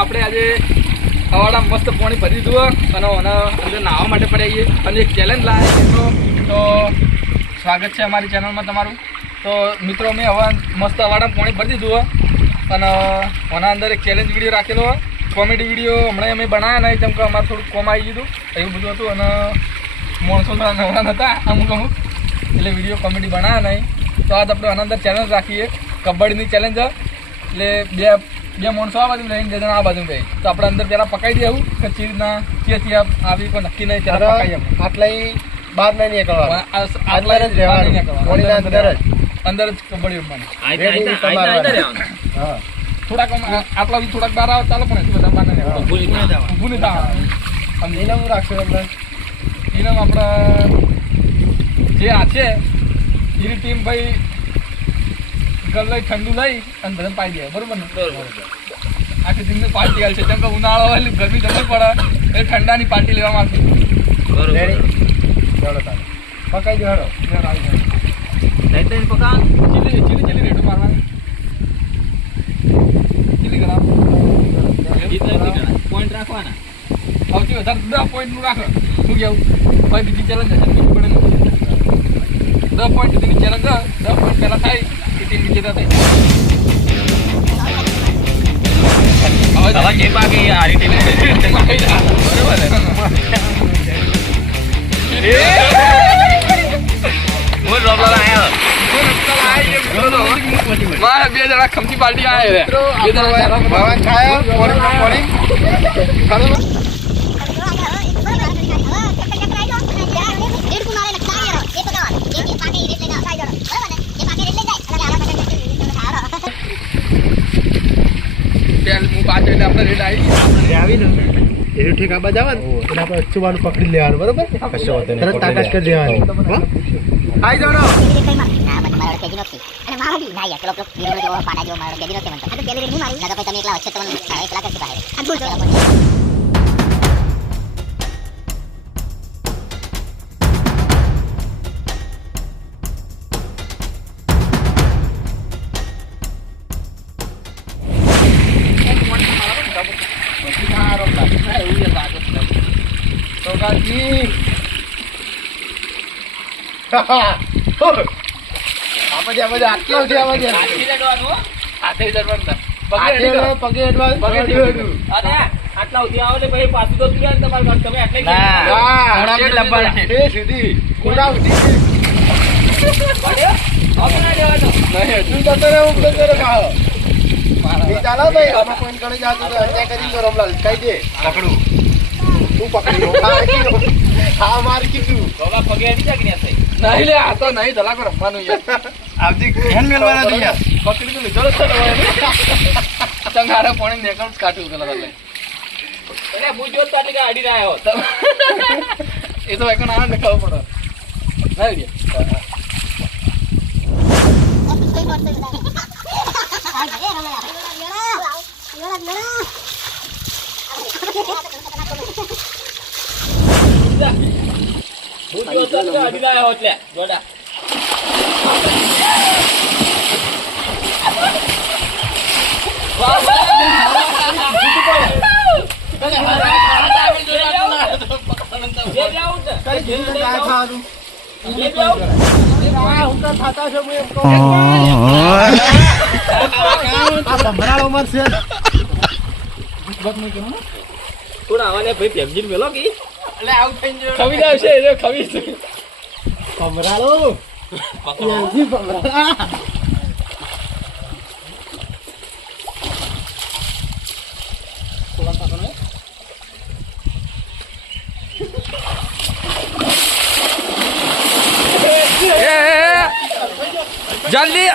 આપણે આજે અવાડા મસ્ત પાણી ભરી દીધું અને અંદર નાહવા માટે પડાવીએ અને એક ચેલેન્જ લાવે તો સ્વાગત છે અમારી ચેનલમાં તમારું. તો મિત્રો અમે હવે મસ્ત અવાડા પાણી ભરી દીધું અને આના અંદર એક ચેલેન્જ વિડીયો રાખેલો કોમેડી વિડીયો હમણાં અમે બનાવ્યા નહીં જેમ કે અમારે થોડુંક કોમ આવી ગયું એવું બધું હતું અને માણસો નવરા નહોતા અમુક એટલે વિડીયો કોમેડી બનાવ્યા નહીં. તો આજ આપણે આના અંદર ચેલેન્જ રાખીએ કબડ્ડીની ચેલેન્જ. એટલે બે માણસો આ બાજુ લઈને જણા આ બાજુ ગઈ તો આપણે અંદર પહેલાં પકાવી દઈએ આવું કે ચીરના ચીથી આવી કોઈ નક્કી નહીં ત્યારે પકાવીએ આટલા બહાર નહીં નીકળવા અંદર જ રહેવાનું અંદર જ કબડ્ડી રમવાની. થોડાક આટલા થોડાક બહાર આવે ચાલો પણ એટલું બધા બહાર નહીં ઊભું નહીં થવાનું. ઇનામ રાખશું આપણે ઇનામ આપણે જે આ છે એની ટીમ ભાઈ ગલ્લાઈ ઠંડુ લઈ અને બધા પાઈ દે બરોબર ને. આખી ટીમને પાર્ટી હાલ છે જેમ કે ઉનાળો હોય ગરમી જબર પડે એટલે ઠંડાની પાર્ટી લેવા માંગતી. ચાલો તારે પકાઈ દો હેડો પકા ચીલી રેટો મારવાની ચીલી ગ્રામ પોઈન્ટ રાખવાના સૌથી વધારે 10 પોઈન્ટનું રાખો. શું કેવું ભાઈ બીજી ચેલેન્જ હશે બીજી પડે નથી 10 પોઈન્ટ સુધીની ચેલેન્જ 10 પોઈન્ટ પહેલાં થાય એ ટીમ વિજેતા થાય. હવે જે બાકી હારી ટીમ બરોબર બે જણા ખમતી પાર્ટી આવે ઠેકાબા જવાનું એટલે આપણે અચ્છુવાનું પકડી લેવાનું બરોબર તાકાત કરી દેવાની આવી જાઓ તું પકડી હા માર કીધું પગે નહીં લે આ તો નહીં ધલાકો રમવાનું યાર આવજી ધ્યાન મેળવાના તો યાર પકડી તો લીધો ચંગારે પાણી નેકમ કાઢ્યું પેલા એટલે હું જોત પાટી કે અડી રહ્યો એ તો એકણ આનંદ ખબર પડે નહીં અડી રહ્યો એટલે જોડા થોડા આવાને ભાઈ પેમજીન મેલો કે એટલે આઉટ થઈ ગયો ખવી આવશે એ ખવી છે ભમરાળો પેમજી ભમરાળા જલ્દી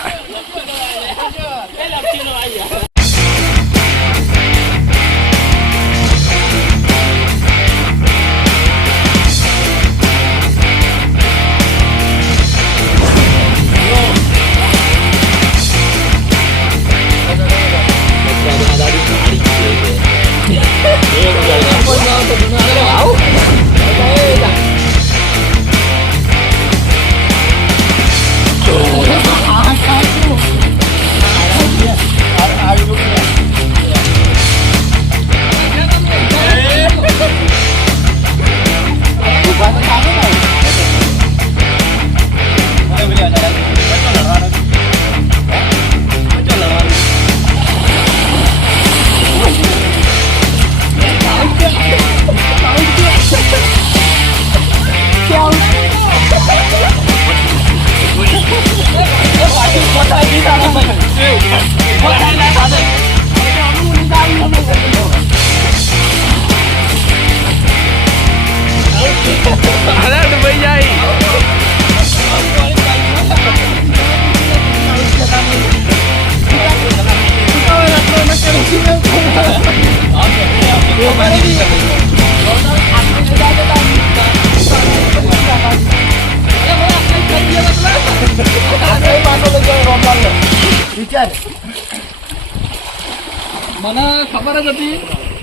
ખબર જ હતી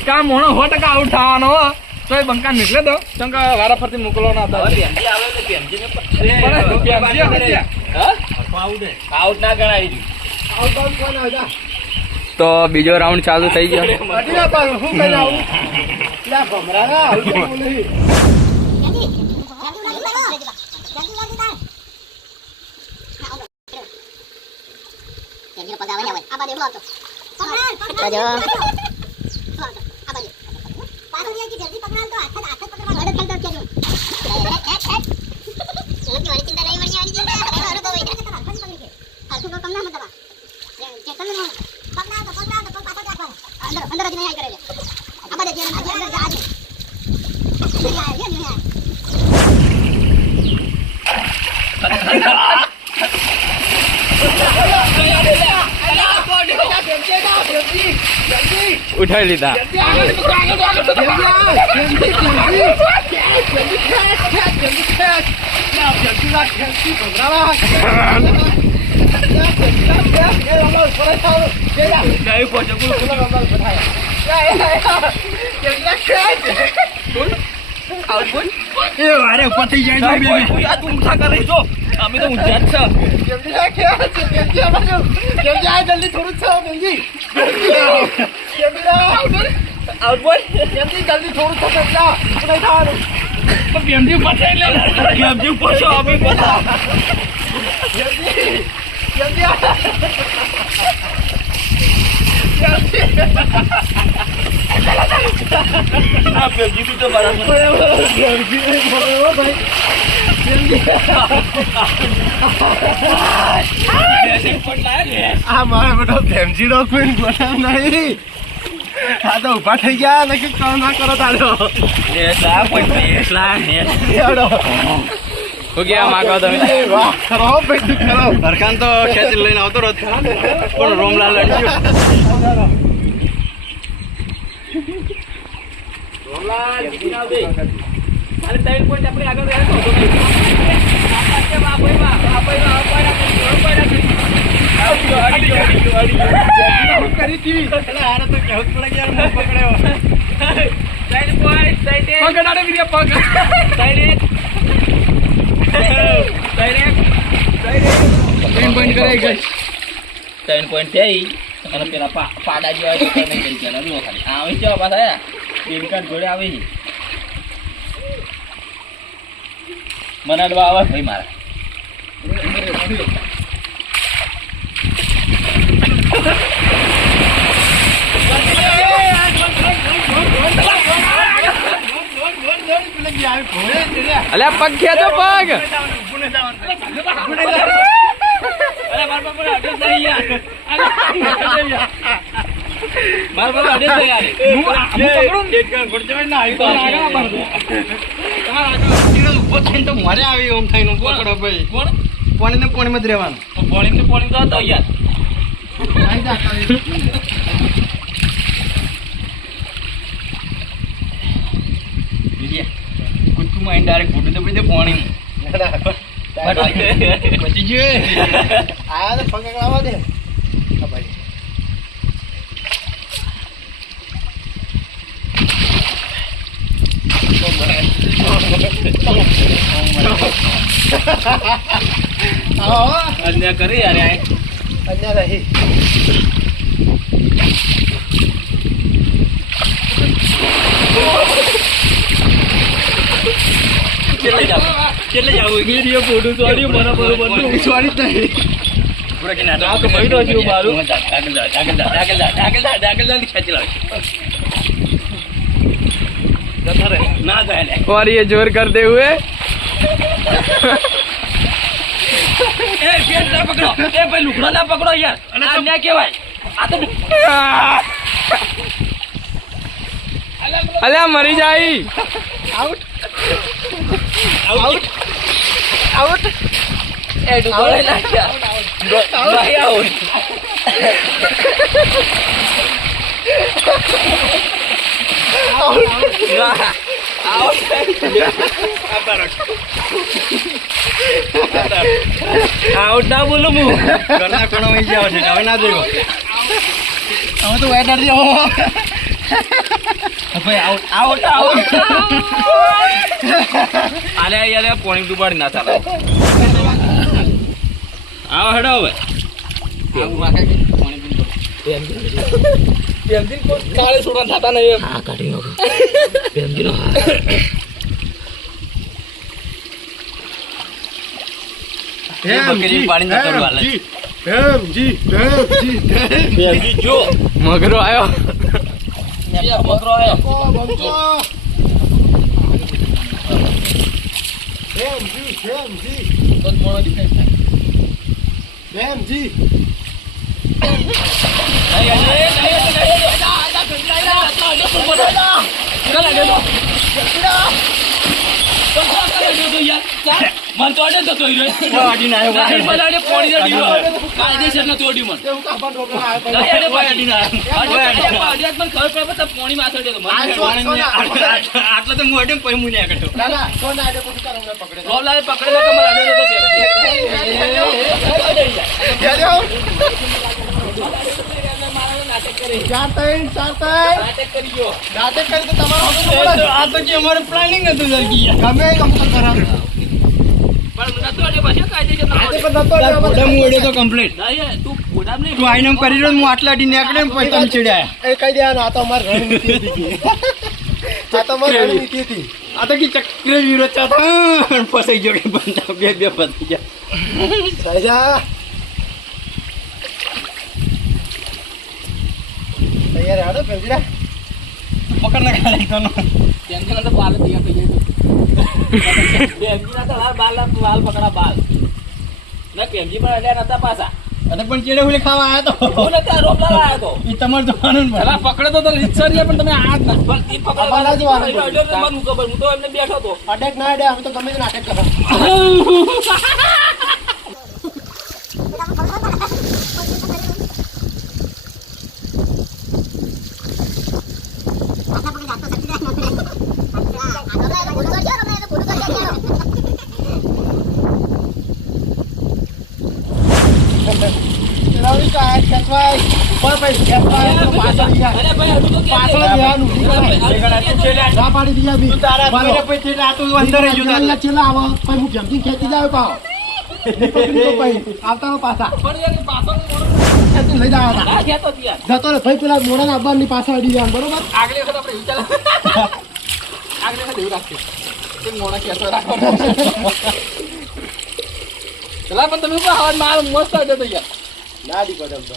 કે આ મોણો 100% આઉટ થવાનો હો. તો એ બંકા નીકળે તો ચમ કે વારા ફરતી મોકલવાનો હતા. આઉટ ના ગણાય. તો બીજો રાઉન્ડ ચાલુ થઈ ગયો. ઉઠાવી લીધા. અમે તો ઊંઝા જ છે. મારા બેટો ફેમસી ડોક્યુમેન્ટ બનાવ નહીં. આ તો ઉભા થઈ ગયા ને કે કામ ના કરો તારો. વાહ ખરો ભાઈ ખરો. હરખાન તો ખેંચ લઈને આવતો રત પણ રોમલાલ લડ્યો. પાડા જેવા આવે કેવા પાછા જોડે આવે છે. મનાડવા આવે ભાઈ મારા. અલ્યા પગ ખેંચો પગ. મારે આવી ઓમ થઈને પકડો ભાઈ. પાણી ને પાણીમાં જ રહેવાનું. પાણી તો હતો યાર. કુટુંબમાં ડાયરેક્ટ ફોટો તો પછી પાણી પછી જોઈએ આ તો પકડાવા દે. અન્યાય કરી યાર. અન્યાય રહી. કેટલે જાવ વિડિયો ફોટો સોડ્યું મને બરોબર સોડી જ નહીં. પૂરા કે ના તો ભાઈ તો છે મારું. આગળ ખેંચી લાવ. ના જાય और ये जोर करते हुए પેટ ના પકડો. એ ભાઈ લુકડો ના પકડો યાર. આ ના કહેવાય. આ તો અલ્યા મરી જાય. Out out out. એ ડુબોળે નાખ્યા. ભાઈ આઉટ. આઉટ ના બોલું હું. ઘરના કોણો વહી જાવ છે હવે ના જોયો. હવે તો વેટર જેવો ભાઈ આઉટ આલે યાર પોણી ડૂબાડી ના ચાલે આવો હેડો હવે કાળે છોડા થતા નહીં હા કાઢી નાખો બેનજીનો બકરી પાડીને જતો રહ્યો હાલે. બેનજી જો મગરો આવ્યો મગરો આયો તો મોડો દેખાય મન તો અડે જતો રહ્યો અડીને આવ્યો પોણી અડીનો કાયદેસર નો તોડ્યું મન પોણી માથે આટલો તો મોઢે પછી મુને આગળ રોબલાલે પકડે તો મારે પ્લાનિંગ હતું કમ્પ્લીટ તું આઈને કરી રહ્યો હું આટલા અડી નીકળે પછી તમે ચડ્યા કઈ દેવાનું આ તો અમારી રણનીતિ હતી આ તો અમારી રણનીતિ હતી આ તો કે ચક્ર વિરોધ હતા ફસાઈ ગયો કે બંધા બે ફસાઈ ગયા રાજા તૈયાર હાડો પેલા પકડ ના ખાલી તો ટેન્શન તો બાલ તૈયાર થઈ ગયું બેંગીના તો બાલ પકડા બાલ ના કેમજી પણ અલ્યા નતા પાછા અને પણ ચેડે ઉલે ખાવા આવ્યો તો હું નતા રોપલા આવ્યો તો એ તમારે જોવાનું ને પેલા પકડે તો રીતસર છે પણ તમે આ જ ના પણ એ પકડવા જોવાનું. મને ખબર હું તો એમને બેઠો તો અટેક ના અડે અમે તો ગમે તે નાટક કરો અરે ભાઈ હજુ તો પાછળ જવાનું ના પાડી દીધા બી તારા જોઈને પછી આ તો અંદર જ છેલ્લા છેલ્લા આવો પછી હું જમતી ખેંચી જાવ પાવ આવતા પાછા પણ યાર પાછો ખેંચી લઈ જાવ ના કહેતો યાર જતો રે ભાઈ પેલા મોડા અબ્બાર ની પાછળ અડી જવાનું બરોબર આગલી વખત આપણે વિચાર આગલી વખત એવું રાખીએ કે મોડા કહેતો રાખો પેલા પણ તમે ઉપર હવા માર મસ્ત હતો તો યાર ના દી કદમ તો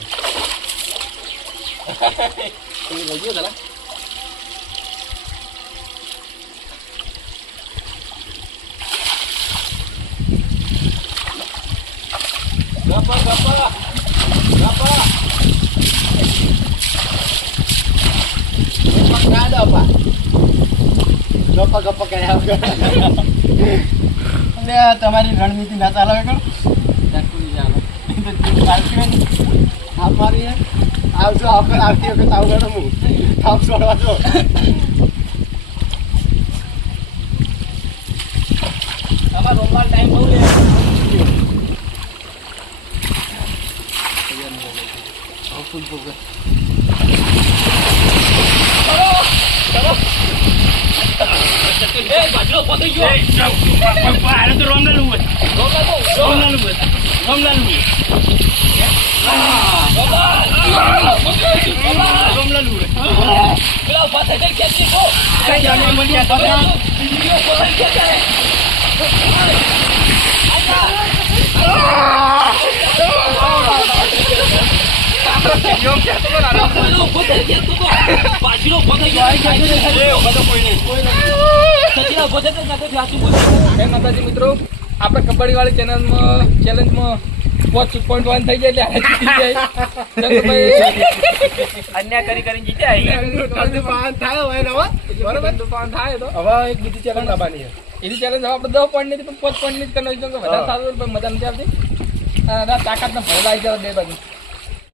તમે જોજો પેલા ગપ્પા ગપ્પા ગપ્પા ગપ્પા ગપ્પા કર્યા વગર. એટલે તમારી રણનીતિ ના ચાલે કર આ મારી આવજો આવતી વખત આવગણ હું આવ છોડવા છો અમાર રોમવાલ ટાઈમ બહુ લે માતાજી મિત્રો આપણે કબડ્ડી વાળી ચેલેન્જમાં 5.1 થઈ જાય એટલે અન્યાય કરીને જીત્યા થાય હોય ને બરોબર થાય તો હવે એક બીજી ચેલેન્જ આવવાની એની ચેલેન્જ હવે આપણે 10 પોઈન્ટ નથી પણ 5 પોઈન્ટ ની જ કરવાની છે. વધારે સારું પણ મજા નથી આવતી તાકાત ના ભરેલા આવી જાય બે બાજુ